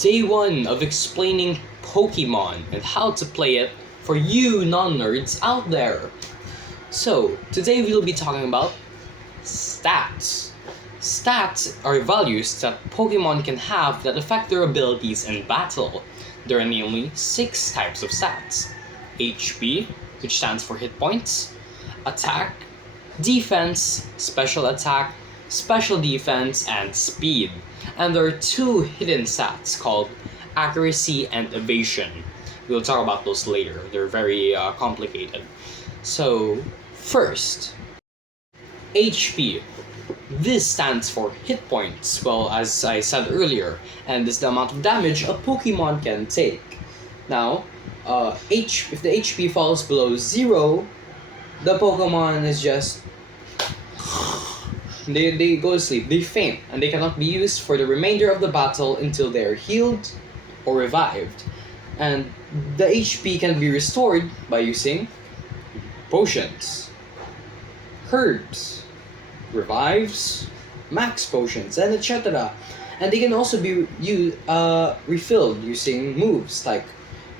day 1 of explaining Pokemon and how to play it for you non-nerds out there. So, today we'll be talking about stats. Stats are values that Pokemon can have that affect their abilities in battle. There are namely 6 types of stats: HP, which stands for hit points, attack, defense, special attack, special defense, and speed. And there are 2 hidden stats called accuracy and evasion. We'll talk about those later. They're very complicated. So, first, HP. This stands for hit points, well, as I said earlier, and is the amount of damage a Pokemon can take. Now, if the HP falls below 0, the Pokemon is just... They go to sleep, they faint, and they cannot be used for the remainder of the battle until they are healed or revived. And the HP can be restored by using potions, herbs, revives, max potions, and etc. And they can also be refilled using moves like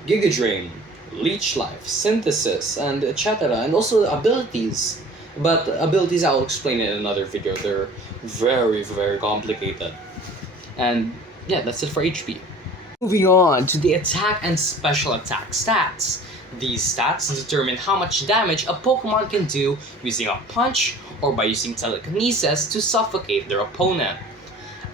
Giga Drain, Leech Life, Synthesis, and etc. And also abilities. But abilities I'll explain in another video. They're very, very complicated. And yeah, that's it for HP. Moving on to the attack and special attack stats. These stats determine how much damage a Pokemon can do using a punch or by using telekinesis to suffocate their opponent.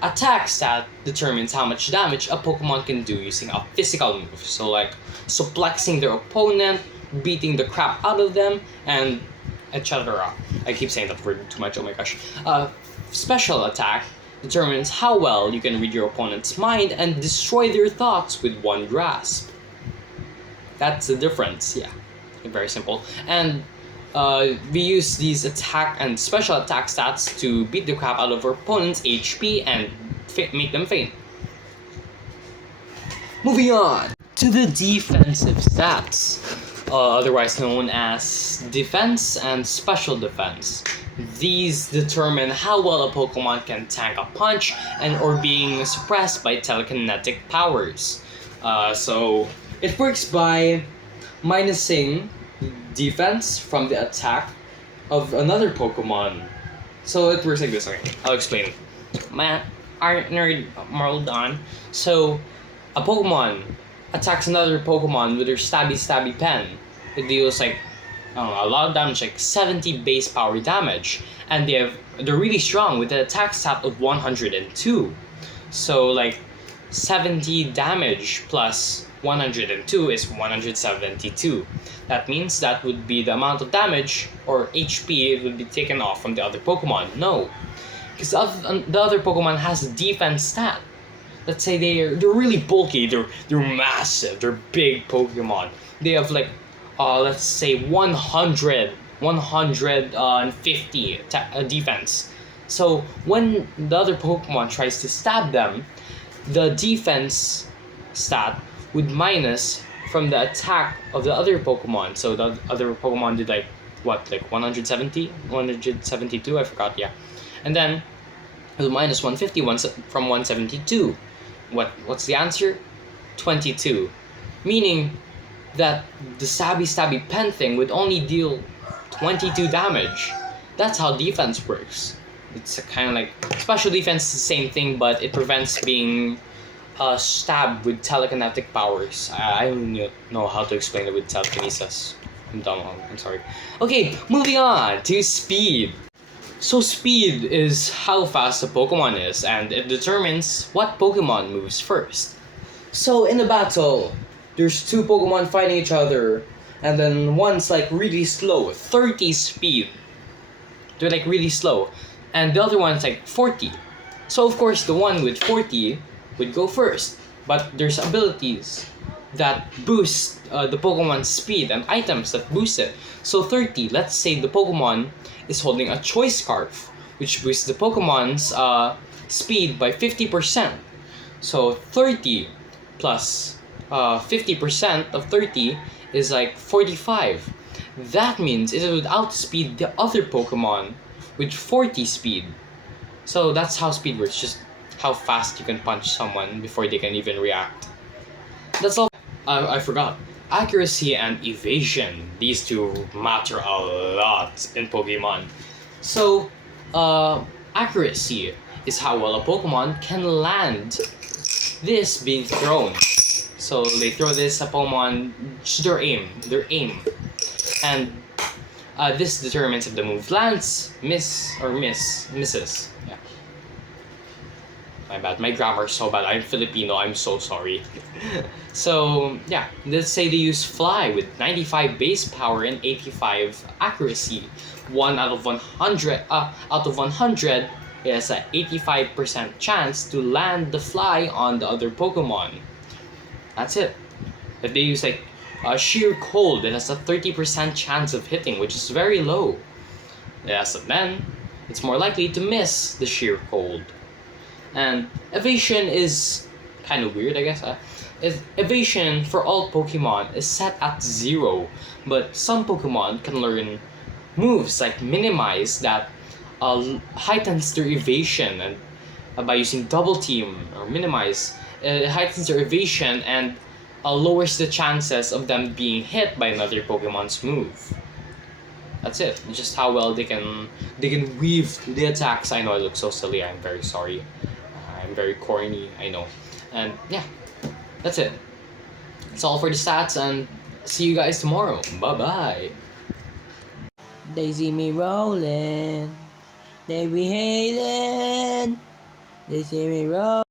Attack stat determines how much damage a Pokemon can do using a physical move, so like suplexing their opponent, beating the crap out of them, and etc. I keep saying that word too much, oh my gosh. Special attack determines how well you can read your opponent's mind and destroy their thoughts with one grasp. That's the difference, yeah. Very simple. And we use these attack and special attack stats to beat the crap out of our opponent's HP and make them faint. Moving on to the defensive stats, otherwise known as defense and special defense. These determine how well a Pokemon can tank a punch and or being suppressed by telekinetic powers. So it works by minusing defense from the attack of another Pokemon. So it works like this. Okay, I'll explain. My nerd Marlon. So a Pokemon attacks another Pokemon with their stabby pen. It deals like a lot of damage, like 70 base power damage, and they're really strong with an attack stat of 102. So like 70 damage plus 102 is 172. That means that would be the amount of damage or HP it would be taken off from the other Pokemon. No, because the other Pokemon has a defense stat. Let's say they're really bulky, they're massive, they're big Pokemon. They have like let's say 150 defense. So when the other Pokemon tries to stab them, the defense stat would minus from the attack of the other Pokemon. So the other Pokemon did like 172, I forgot, yeah. And then it will minus 150 from 172. What's the answer? 22. Meaning that the stabby pen thing would only deal 22 damage. That's how defense works. It's kind of like special defense is the same thing, but it prevents being stabbed with telekinetic powers. I don't know how to explain it with telekinesis. I'm dumb. I'm sorry. Okay, moving on to speed. So speed is how fast a Pokemon is, and it determines what Pokemon moves first. So in a battle, there's 2 Pokemon fighting each other, and then one's like really slow, 30 speed. They're like really slow, and the other one's like 40. So of course the one with 40 would go first, but there's abilities that boost the Pokemon's speed and items that boost it. So 30, let's say the Pokemon is holding a Choice Scarf, which boosts the Pokemon's speed by 50%. So 30 plus 50% of 30 is like 45. That means it would outspeed the other Pokemon with 40 speed. So that's how speed works. Just how fast you can punch someone before they can even react. That's all. I forgot. Accuracy and evasion. These two matter a lot in Pokemon. So, accuracy is how well a Pokemon can land this being thrown. So they throw this at Pokemon, their aim, and this determines if the move lands, misses. Yeah. My bad. My grammar is so bad. I'm Filipino. I'm so sorry. So yeah, let's say they use Fly with 95 base power and 85 accuracy. 1 out of 100. Out of 100 is an 85% chance to land the Fly on the other Pokemon. That's it. If they use like Sheer Cold, it has a 30% chance of hitting, which is very low. Yes, then it's more likely to miss the Sheer Cold. And evasion is kind of weird, I guess. Evasion for all Pokemon is set at 0, but some Pokemon can learn moves like Minimize that heightens their evasion, and by using Double Team or Minimize, it heightens their evasion and lowers the chances of them being hit by another Pokemon's move. That's it. Just how well they can weave through the attacks. I know I look so silly. I'm very sorry. I'm very corny. I know. And yeah, that's it. That's all for the stats, and see you guys tomorrow. Bye bye. They see me rolling, they be hating. They see me roll.